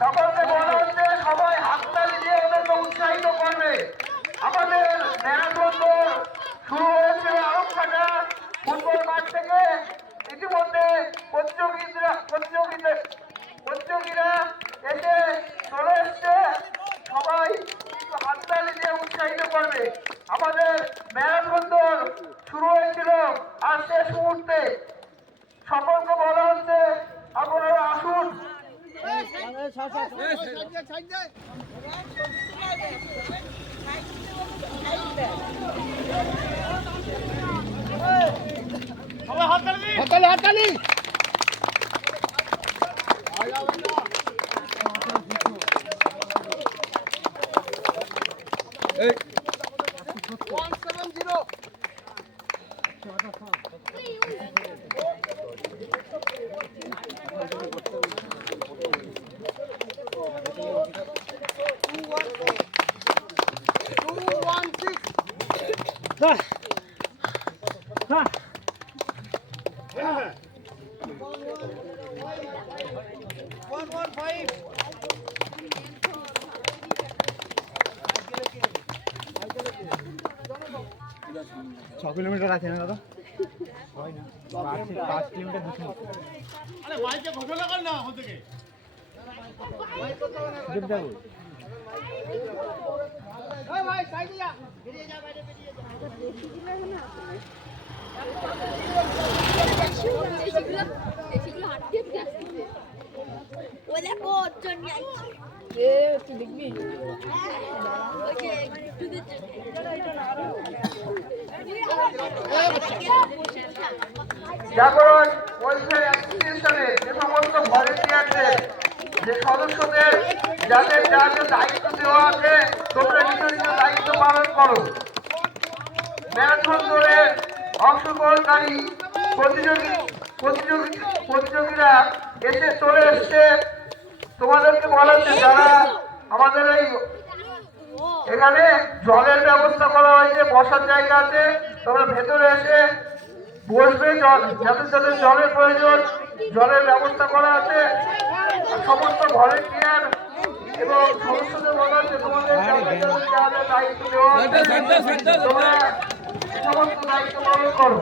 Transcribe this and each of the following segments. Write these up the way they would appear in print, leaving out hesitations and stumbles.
সকলকে বলা হচ্ছে সবাই হাততালি দিয়ে ওদেরকে উৎসাহিত করবে। আমাদের ম্যারাথন দৌড় শুরু হয়েছে আরবঘাটা ফুটবল মাঠ থেকে। ইতিমধ্যে প্রতিযোগীরা এসে চলে এসছে। সবাই হাততালি দিয়ে উৎসাহিত করবে। আমাদের ম্যারাথন দৌড় শুরু হয়েছিল আর শেষ মুহূর্তে সকলকে বলা হচ্ছে আপনারা আসুন। হাততালি কিলোমিটার আছে না দাদা? হয় না, 5 কিলোমিটার দিচ্ছি। আরে বাইকে ঘটনা কর না ওখান থেকে দেব যাবো। ওই ভাই সাইডে যা, বেরিয়ে যা, বাইরে বেরিয়ে যা। বেশি দিলে না এগুলো হাঁটতে আসছে। ওই দেখো চল নিয়ে আইছি। এ তুই দেখবি ওকে একটু দে। জাগরণ ওয়েলফেয়ার অ্যাসোসিয়েশনের যে সমস্ত ভলেন্টিয়ারদের যে সদস্যদের যাদের যার দায়িত্ব দেওয়া আছে তোমরা নিজ নিজ দায়িত্ব পালন করো। ম্যারাথন দৌড়ে অংশগ্রহণকারী প্রতিযোগীরা এসে চলে এসছে। তোমাদেরকে বলা হচ্ছে যারা আমাদের এই এখানে জলের ব্যবস্থা করা হয়েছে, বসার জায়গা আছে, তোমরা ভেতরে এসে বসবে। যাদের যাদের জলের প্রয়োজন জলের ব্যবস্থা করা আছে। সমস্ত ভলেন্টিয়ার এবং সদস্যদের বলা হচ্ছে তোমাদের দায়িত্ব দেওয়া তোমরা সমস্ত দায়িত্ব পালন করো।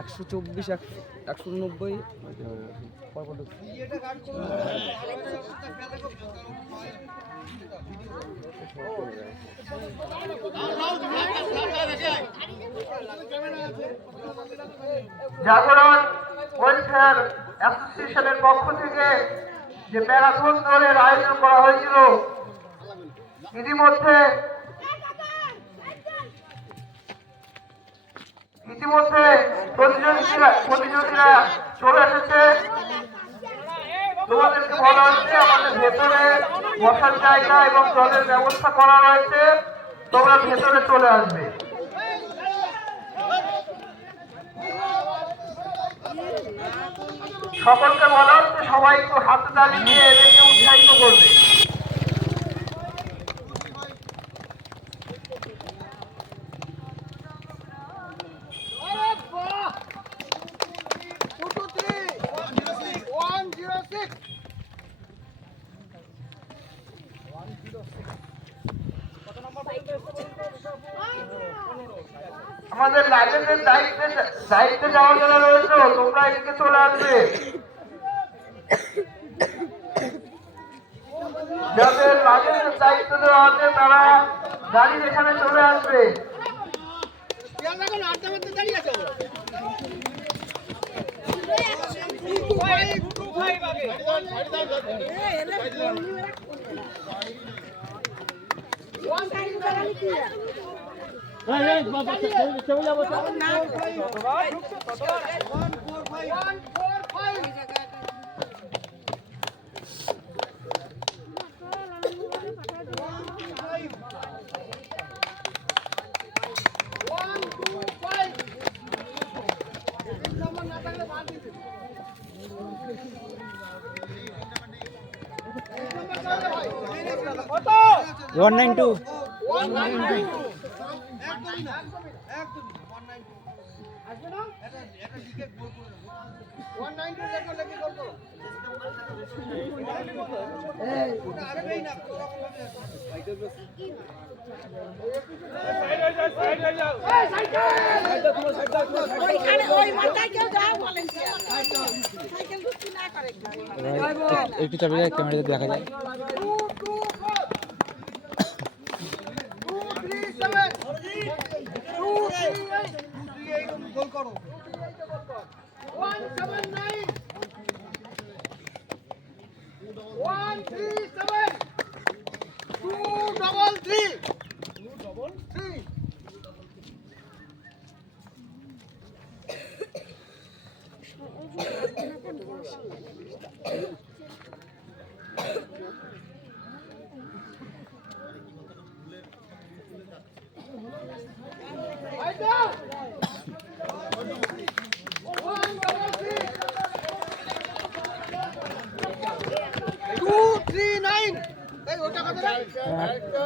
একশো 124 190 জাগরণ ওয়েলফেয়ার অ্যাসোসিয়েশনের পক্ষ থেকে যে ম্যারাথন দৌড়ের আয়োজন করা হয়েছিল ইতিমধ্যে প্রতিযোগীরা চলে এসেছে। তোমাদেরকে বলা হচ্ছে আমাদের ভেতরে বসার জায়গা এবং জলের ব্যবস্থা করা রয়েছে, তোমরা ভেতরে চলে আসবে। সকলকে বলা হচ্ছে সবাই একটু হাতে তালি দিয়ে এদেরকে উৎসাহিত করবে। আমাদের লাগেজের দায়িত্বে যাওয়া যারা রয়েছে তোমরা এদিকে চলে আসবে। যাদের লাগেজের দায়িত্ব দেওয়া আছে তারা গাড়ির এখানে চলে আসবে। 192 একটু চাপে যায় ক্যামেরাতে দেখা যায়।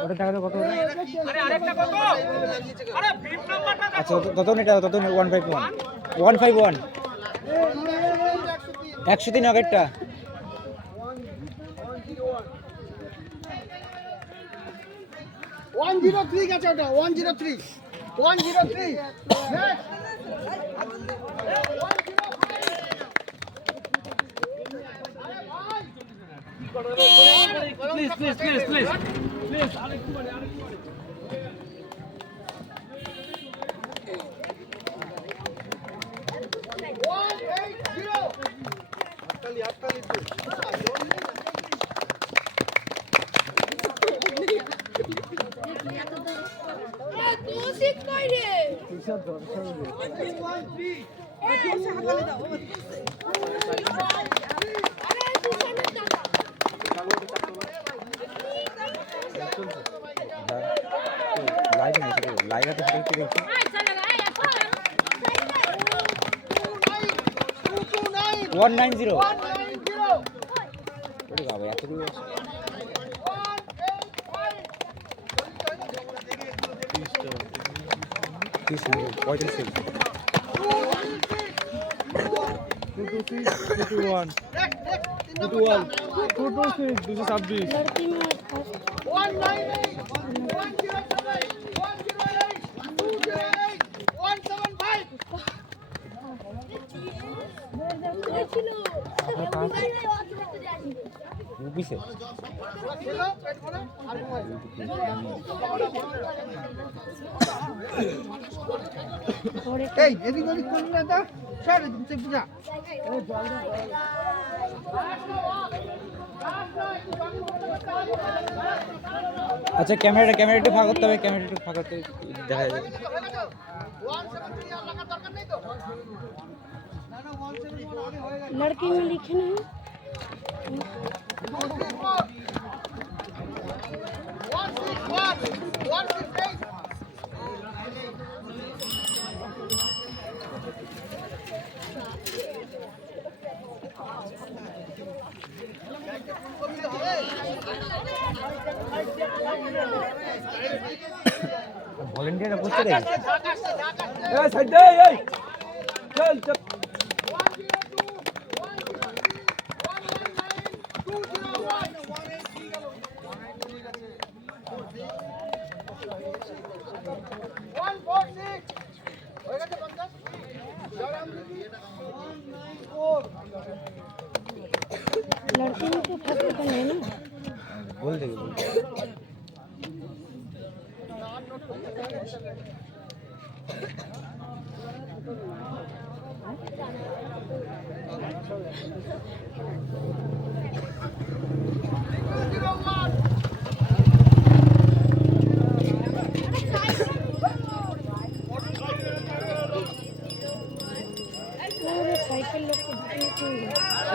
ওটা টাকা কত? আচ্ছা কত এটা কত? 151 151 103 আগেরটা। গেছে ওটা 103 103 লাইভ আছে সেটা একটু দেখি। 190 ওরে বাবা এত দূর আছে। 35 रुपीसे এই এদিক ওদিক করবি না তো সর এদিক বুঝা আচ্ছা ক্যামেরাটা একটু ফাঁকা করতে হবে, ক্যামেরাটা একটু ফাঁকা করতে দেখা যাবে। लड़की में लिखे नहीं ভলেন্টিয়াররা করছে রে। এই সাইড দে, এই চল চল। लड़की में तो फंस का नहीं ना बोल देगी बोल पूरे साइकिल लोग को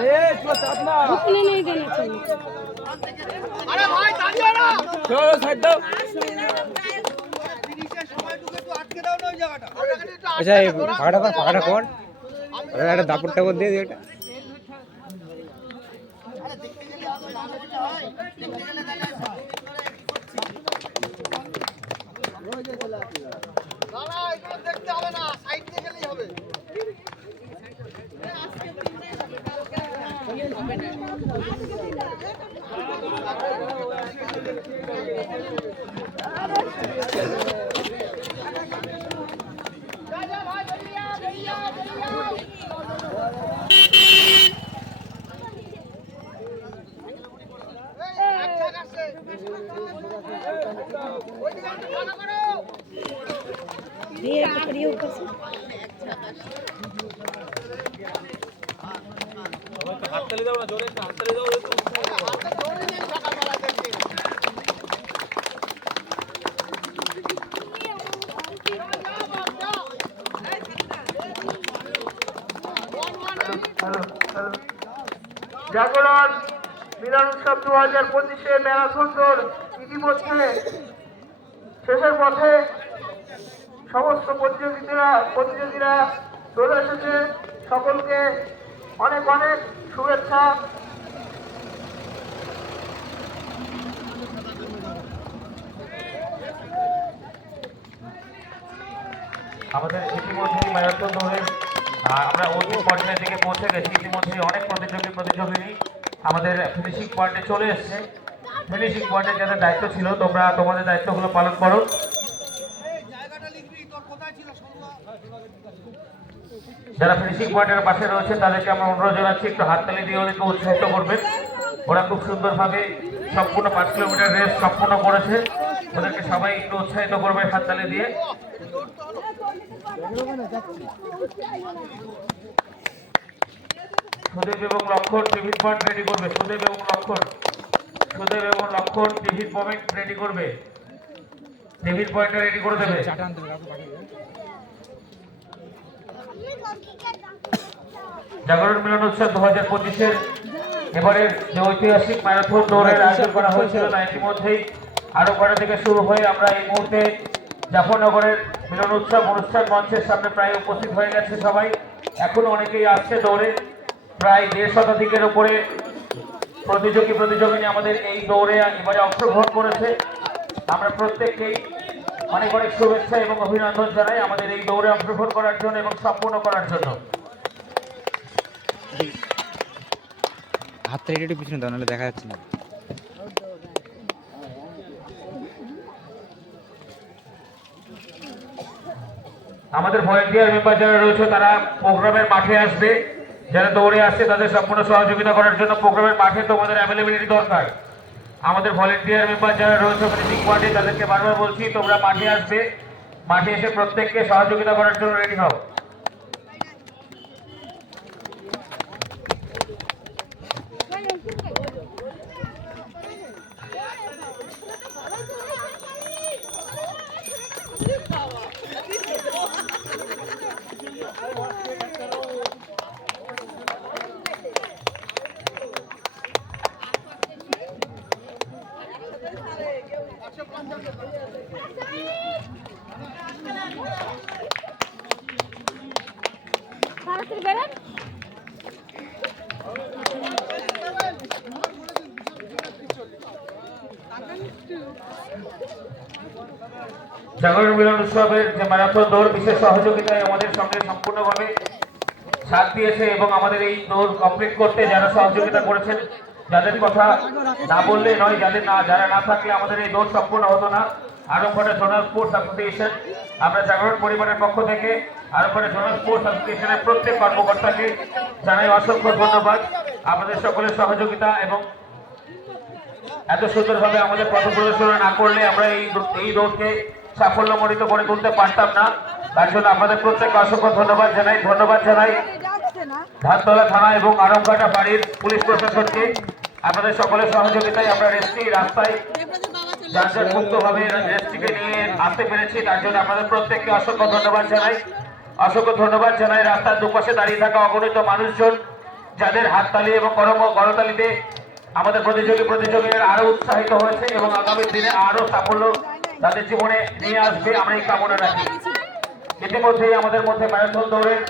ए तू चाप ना, रुकने नहीं देना चाहिए। আরে ভাই দাঁড়িয়ে না চল সাইড দাও। ফিনিশের সময়টুকু একটু আটকে দাও না ওই জায়গাটা আচ্ছা এই পাখাটা কর আরে একটা দাপড়টা করে দিয়ে দে এটা। হাততালি দাও না, জোরে একটা হাততালি দাও। জাগরণ মিলন উৎসব 2025 ম্যারাথন দৌড় ইতিমধ্যে শেষের পথে। সমস্ত প্রতিযোগীরা চলে এসেছে। সকলকে অনেক অনেক শুভেচ্ছা। আমাদের ইতিমধ্যেই ম্যারাথন দৌড়ের আমরা অন্তিম পর্যায়ের দিকে পৌঁছে গেছি। ইতিমধ্যেই অনেক প্রতিযোগী আমাদের ফিনিশিং পয়েন্টে চলে এসছে। ফিনিশিং পয়েন্টে যাদের দায়িত্ব ছিল, তোমরা তোমাদের দায়িত্বগুলো পালন করো। যারা ফিনিশিং পয়েন্টের পাশে রয়েছে তাদেরকে আমরা অনুরোধ জানাচ্ছি একটু হাততালি দিয়ে ওদেরকে উৎসাহিত করবেন। ওরা খুব সুন্দরভাবে সম্পূর্ণ 5 কিলোমিটার রেস সম্পূর্ণ করেছে। ওদেরকে সবাই একটু উৎসাহিত করবে হাততালি দিয়ে। সুদেব এবং লক্ষণ টিভি পয়েন্ট রেডি করবে। সুদেব এবং লক্ষণ টিভি পয়েন্ট রেডি করবে। টিভি পয়েন্ট রেডি করে দেবে। জাগরণ মিলন উৎসব 2025 এবারে যে ঐতিহাসিক ম্যারাথন দৌড়ের আয়োজন করা হয়েছিল তা ইতিমধ্যেই আরো কটা থেকে শুরু হয়ে আমরা এই মুহূর্তে জাফরনগরের মিলন উৎসব অনুষ্ঠান মঞ্চের সামনে প্রায় উপস্থিত হয়ে গেছে সবাই। এখনো অনেকেই আসছে দৌড়ে। প্রায় 1.5 শতাধিকের উপরে প্রতিযোগিনী আমাদের এই দৌড়ে এবারে অংশগ্রহণ করেছে। আমরা প্রত্যেককেই অনেক অনেক শুভেচ্ছা এবং অভিনন্দন জানাই আমাদের এই দৌড়ে অংশগ্রহণ করার জন্য এবং সম্পূর্ণ করার জন্য। হাতটা একটু পিছনে দাও, নাহলে দেখা যাচ্ছে না। আমাদের ভলেন্টিয়ার মেম্বার যারা রয়েছে তারা প্রোগ্রামের মাঠে আসবে। যারা দৌড়ে আসছে তাদের সম্পূর্ণ সহযোগিতা করার জন্য প্রোগ্রামের মাঠে তোমাদের অ্যাভেলেবিলিটি দরকার। আমাদের ভলেন্টিয়ার মেম্বার যারা রয়েছে ফিনিশিং পয়েন্টে তাদেরকে বারবার বলছি তোমরা মাঠে আসবে। মাঠে এসে প্রত্যেককে সহযোগিতা করার জন্য রেডি হও। জাগরণ মিলন উৎসবের যে ম্যারাথন দৌড় বিশেষ সহযোগিতায় আমাদের সঙ্গে সম্পূর্ণভাবে সাথ দিয়েছে এবং আমাদের এই দৌড় কমপ্লিট করতে যারা সহযোগিতা করেছেন, যাদের কথা না বললে নয়, যারা না থাকলে আমাদের এই দৌড় সম্পূর্ণ হতো না। আরম্ভটা জোনাল স্পোর্টস অ্যাসোসিয়েশন, আমরা জাগরণ পরিবারের পক্ষ থেকে আরম্ভটা জোনাল স্পোর্টস অ্যাসোসিয়েশনের প্রত্যেক কর্মকর্তাকে জানাই অসংখ্য ধন্যবাদ। আমাদের সকলের সহযোগিতা এবং এত সুন্দরভাবে আমাদের পথ প্রদর্শন না করলে আমরা এই দৌড়কে সাফল্যমণ্ডিত করে তুলতে পারতাম না। তার জন্য আমাদের প্রত্যেককে অসংখ্য ধন্যবাদ জানাই ধানতলা থানা এবং আরমঘাটা বাড়ির পুলিশ প্রশাসনকে। আমাদের সকলের সহযোগিতায় আমরা রাস্তায় যানজট মুক্তভাবে রেস্টটিকে নিয়ে আসতে পেরেছি। তার জন্য আমাদের প্রত্যেককে অসংখ্য ধন্যবাদ জানাই। রাস্তার দুপাশে দাঁড়িয়ে থাকা অগণিত মানুষজন যাদের হাততালি এবং করতালিতে আমাদের প্রতিযোগীরা আরো উৎসাহিত হয়েছে এবং আগামী দিনে আরো সাফল্য তাদের জীবনে নিয়ে আসবে আমরা এই কামনা রাখি। ইতিমধ্যেই আমাদের মধ্যে ম্যারাথন দৌড়ের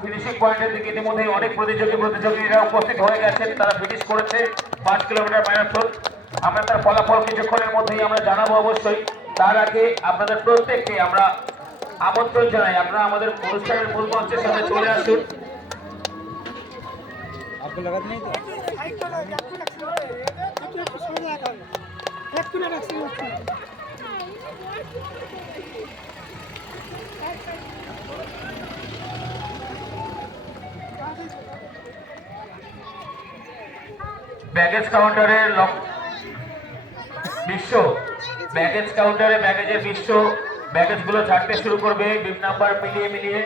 ফিনিশিং পয়েন্টের দিকে ইতিমধ্যেই অনেক প্রতিযোগীরা উপস্থিত হয়ে গেছেন। তারা ফিনিশ করেছে 5 কিলোমিটার ম্যারাথন। আমরা তার ফলাফল কিছুক্ষণের মধ্যেই আমরা জানাবো অবশ্যই। তার আগে আপনাদের প্রত্যেককে আমরা আমন্ত্রণ জানাই, আপনারা আমাদের অনুষ্ঠানের মূল মঞ্চের সাথে চলে আসুন। आपको लगाते नहीं तो ব্যাগেজ কাউন্টারের বিশ্ব ব্যাগেজ কাউন্টারে ব্যাগেজের বিশ্ব ব্যাগেজগুলো ছাড়তে শুরু করবে বিপ নাম্বার মিলিয়ে মিলিয়ে।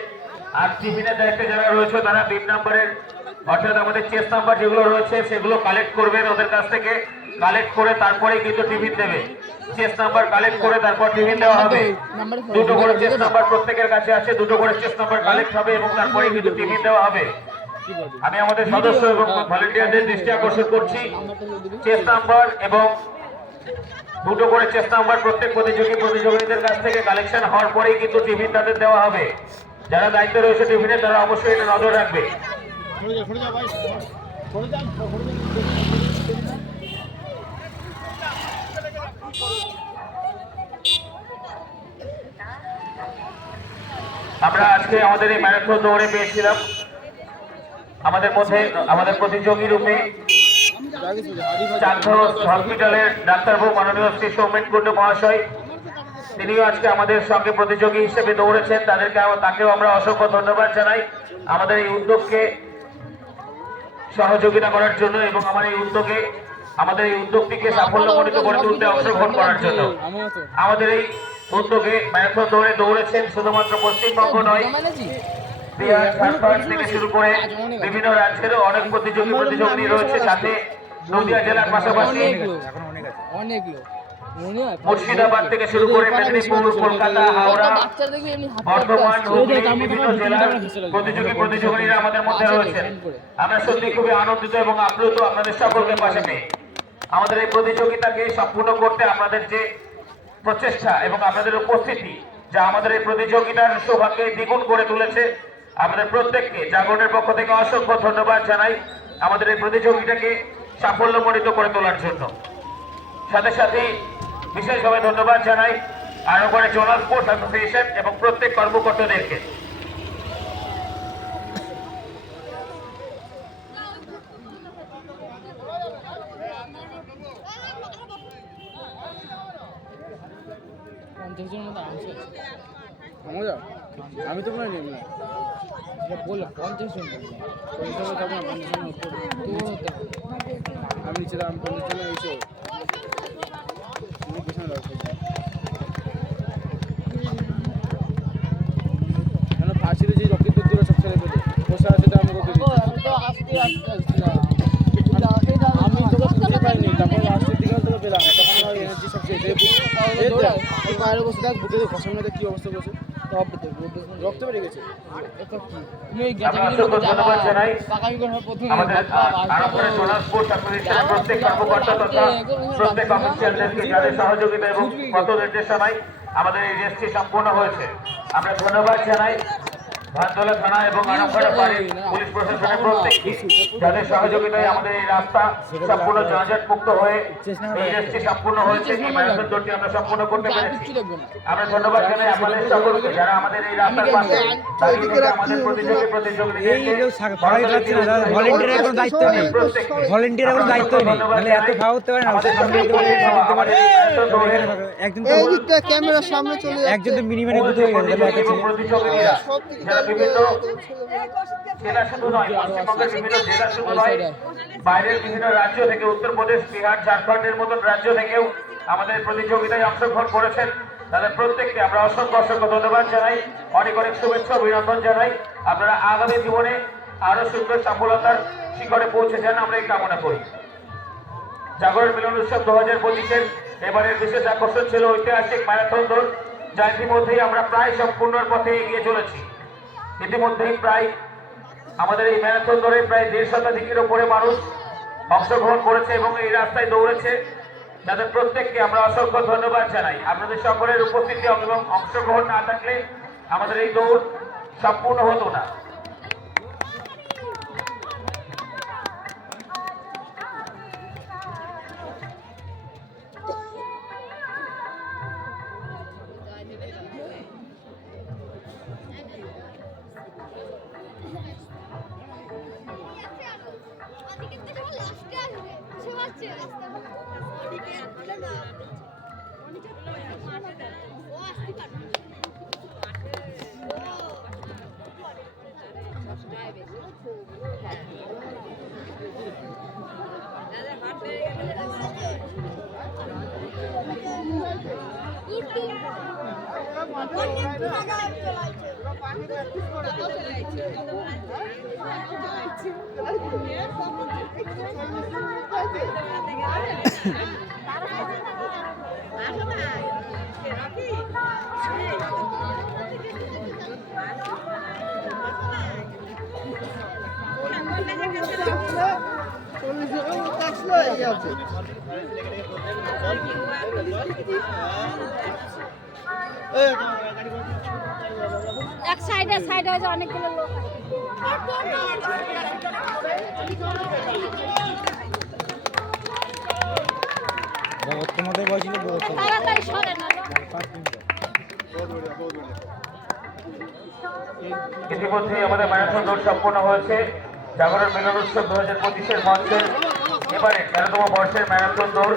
আর টিফিনের দায়িত্বে যারা রয়েছে তারা বিপ নাম্বারের অর্থাৎ আমাদের চেস্ট নাম্বার যেগুলো রয়েছে সেগুলো কালেক্ট করবেন ওদের কাছ থেকে। কালেক্ট করে তারপরে কিন্তু টিফিন দেবে। চেস্ট নাম্বার কালেক্ট করে তারপর টিফিন দেওয়া হবে। দুটো করে চেস্ট নাম্বার প্রত্যেকের কাছে আছে, দুটো করে চেস্ট নাম্বার কালেক্ট হবে এবং তারপরে কিন্তু টিফিন দেওয়া হবে। আমি আমাদের সদস্য এবং ভলেন্টিয়ারদের দৃষ্টি আকর্ষণ করছি, চেস্ট নাম্বার এবং দুটো করে চেস্ট নাম্বার প্রত্যেক প্রতিযোগীদের কাছ থেকে কালেকশন হওয়ার পরেই কিন্তু টিফিন তাদের দেওয়া হবে। যারা দায়িত্ব রয়েছে টিফিনে তারা অবশ্যই এটা নজর রাখবে। আমরা আজকে আমাদের এই ম্যারাথন দৌড়ে পেয়েছিলাম আমাদের মধ্যে আমাদের প্রতিযোগী রূপে চাঁদ হসপিটালের ডাক্তারবাবু মাননীয় শ্রী সৌমেন কুণ্ডু মহাশয়। তিনিও আজকে আমাদের সঙ্গে প্রতিযোগী হিসেবে দৌড়েছেন, তাকেও আমরা অসংখ্য ধন্যবাদ জানাই আমাদের এই উদ্যোগকে সহযোগিতা করার জন্য এবং আমাদের এই উদ্যোগটিকে সাফল্যমণ্ডিত করে তুলতে অংশগ্রহণ করার জন্য। আমাদের এই উদ্যোগে ম্যারাথন দৌড়ে দৌড়েছেন শুধুমাত্র পশ্চিমবঙ্গ নয়, বিহার, ঝাড়খণ্ড থেকে শুরু করে বিভিন্ন রাজ্যেরও অনেক প্রতিযোগী রয়েছে, সাথে নদিয়া জেলার পাশাপাশি মুর্শিদাবাদ থেকে শুরু করে মেদিনীপুর, কলকাতা, হাওড়া, বর্ধমান, হুগলি বিভিন্ন জেলার প্রতিযোগীরা আমাদের মধ্যে রয়েছেন। আমরা সত্যি খুবই আনন্দিত এবং আপ্লুত আপনাদের সকলকে পাশে পেয়ে। আমাদের এই প্রতিযোগিতাকে সম্পূর্ণ করতে আপনাদের যে প্রচেষ্টা এবং আপনাদের উপস্থিতি যা আমাদের এই প্রতিযোগিতার সৌভাগ্যে দ্বিগুণ করে তুলেছে, আমাদের প্রত্যেককে জাগরণের পক্ষ থেকে অসংখ্য ধন্যবাদ জানাই আমাদের এই প্রতিযোগিতাকে সাফল্যমণ্ডিত করে তোলার জন্য। সাথে সাথে বিশেষভাবে ধন্যবাদ জানাই আরোগড়ে জোনাল স্পোর্টস অ্যাসোসিয়েশন এবং প্রত্যেক কর্মকর্তাদেরকে। আমি তো মনে নেই বললো 50 জন আমি নিচে দাম 50 জন এসে কেন ফাঁসিতে যে রকেট দূরে সব ছেলে পেলে বসে আছে আমি তোকে বুঝতে পারিনি, তারপর লাস্টের দিকে তোকে পেলাম তখন আমার এনার্জি সব শেষ বাইরে বসে থাক বুঝতে ফসলের কি অবস্থা বসে রক্ত বেড়ে গেছে। ধন্যবাদ জানাই আমাদের আরোগড়ে জোনাল স্পোর্টস অ্যাসোসিয়েশনের প্রত্যেক কর্মকর্তা তথা প্রত্যেক অফিসিয়ালদেরকে যাদের সহযোগিতা এবং পথ নির্দেশনায় আমাদের এই রেসটি সম্পূর্ণ হয়েছে। আমরা ধন্যবাদ জানাই ভাতদোলা থানা এবং আরোগড়া পাড়ির পুলিশ প্রশাসনের প্রত্যেককে যাদের সহযোগিতায় আমাদের এই রাস্তা সম্পূর্ণ যানজট মুক্ত হয়ে এই রেসটি সম্পূর্ণ হয়েছে। এই ম্যারাথন দৌড়টি আমরা সম্পূর্ণ করতে পেরেছি। আমরা ধন্যবাদ জানাই আপনাদের সকলকে যারা আমাদের এই রাস্তার পাশে দাঁড়িয়ে থেকে আমাদের ভলেন্টিয়ারের কোনো দায়িত্ব নেই, ভলেন্টিয়ারের কোনো দায়িত্ব নেই, তাহলে এত খাওয়া করতে পারে না। একজন ক্যামেরার সামনে চলে একজন তো মিনিমামে বুঝতে হয়ে গেছে প্রতিযোগীরা যারা বিভিন্ন জেলা শুধু নয়, পশ্চিমবঙ্গের বিভিন্ন জেলা শুধু নয়, বাইরের বিভিন্ন রাজ্য থেকে উত্তরপ্রদেশ, বিহার, ঝাড়খণ্ডের মতন রাজ্য থেকেও আমাদের প্রতিযোগিতায় অংশগ্রহণ করেছেন। তাদের প্রত্যেককে আমরা অসংখ্য ধন্যবাদ জানাই, অনেক শুভেচ্ছা অভিনন্দন জানাই। আপনারা আগামী জীবনে আরো সুন্দর সফলতার শিখরে পৌঁছে যান আমরা এই কামনা করি। জাগরণ মিলন উৎসব 2025-এর এবারের বিশেষ আকর্ষণ ছিল ঐতিহাসিক ম্যারাথন দৌড়, যা ইতিমধ্যেই আমরা প্রায় সম্পূর্ণের পথে এগিয়ে চলেছি। ইতিমধ্যেই প্রায় আমাদের এই ম্যারাথন দৌড়ে প্রায় 1.5 শতাধিকের উপরে মানুষ অংশগ্রহণ করেছে এবং এই রাস্তায় দৌড়েছে। যাদের প্রত্যেককে আমরা অসংখ্য ধন্যবাদ জানাই। আপনাদের সকলের উপস্থিতি এবং অংশগ্রহণ না থাকলে আমাদের এই দৌড় সম্পূর্ণ হতো না। অনেকের তো সব লাস্টে আসবে শোনাচ্ছে অনেকে আসলে না অনেকে ও আসতে পারবে এক সাইডে হয়েছে অনেকগুলো লোক তোমাদের বয়স ছিল তাড়াতাড়ি সরে না ইতিমধ্যেই আমাদের ম্যারাথন দৌড় সম্পন্ন হয়েছে। জাগরণ মিলন উৎসব 2025-এর মঞ্চের এবারে 13তম বর্ষের ম্যারাথন দৌড়,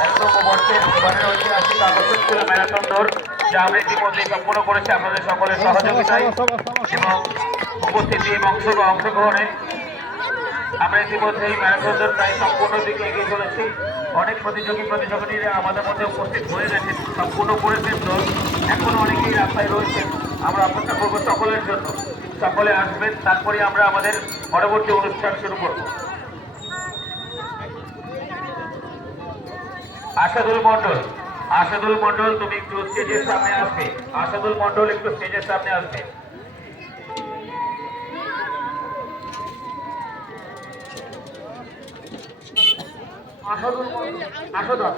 13তম বর্ষের এবারে রয়েছে আজকে আকর্ষণীয় ম্যারাথন দৌড়, যা আমরা ইতিমধ্যে সম্পন্ন করেছি আপনাদের সকলের সহযোগিতায় এবং উপস্থিতি এবং অংশগ্রহণে। আমরা ইতিমধ্যেই ম্যারাথন দৌড় প্রায় সম্পূর্ণ দিকে এগিয়ে চলেছি। অনেক প্রতিযোগীরা আমাদের মধ্যে উপস্থিত হয়ে গেছেন, সম্পূর্ণ করেছেন দৌড়। এখনো অনেকেই রাস্তায় রয়েছেন। আমরা অপেক্ষা করবো সকলের জন্য, সকলে আসবেন, তারপরে আমরা আমাদের পরবর্তী অনুষ্ঠান শুরু করব। আশাদুল মন্ডল তুমি একটু স্টেজের সামনে আসবে। আশাদুল মন্ডল একটু স্টেজের সামনে আসবে। আশাদা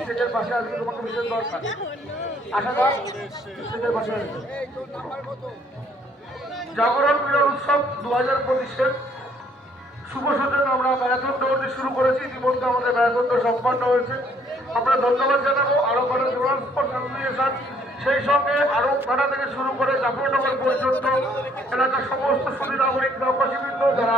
স্টেজের পাশে আসবে, তোমাকে বিশেষ দরকার। আশাদা স্টেজের পাশে আসবে। জাগরণ মিলন উৎসব 2025-এর শুভ সূচনা আমরা ম্যারাথন দৌড়টি শুরু করেছি। ইতিমধ্যে আমাদের ম্যারাথন দৌড় সম্পন্ন হয়েছে। আমরা ধন্যবাদ জানাবো আরো কটা জোড়া স্পোর্টস অ্যাসোসিয়েশন, সেই সঙ্গে আরো থানা থেকে শুরু করে জাফরনগর পর্যন্ত এলাকার সমস্ত সুবিধাবলী গ্রামবাসীবৃন্দ যারা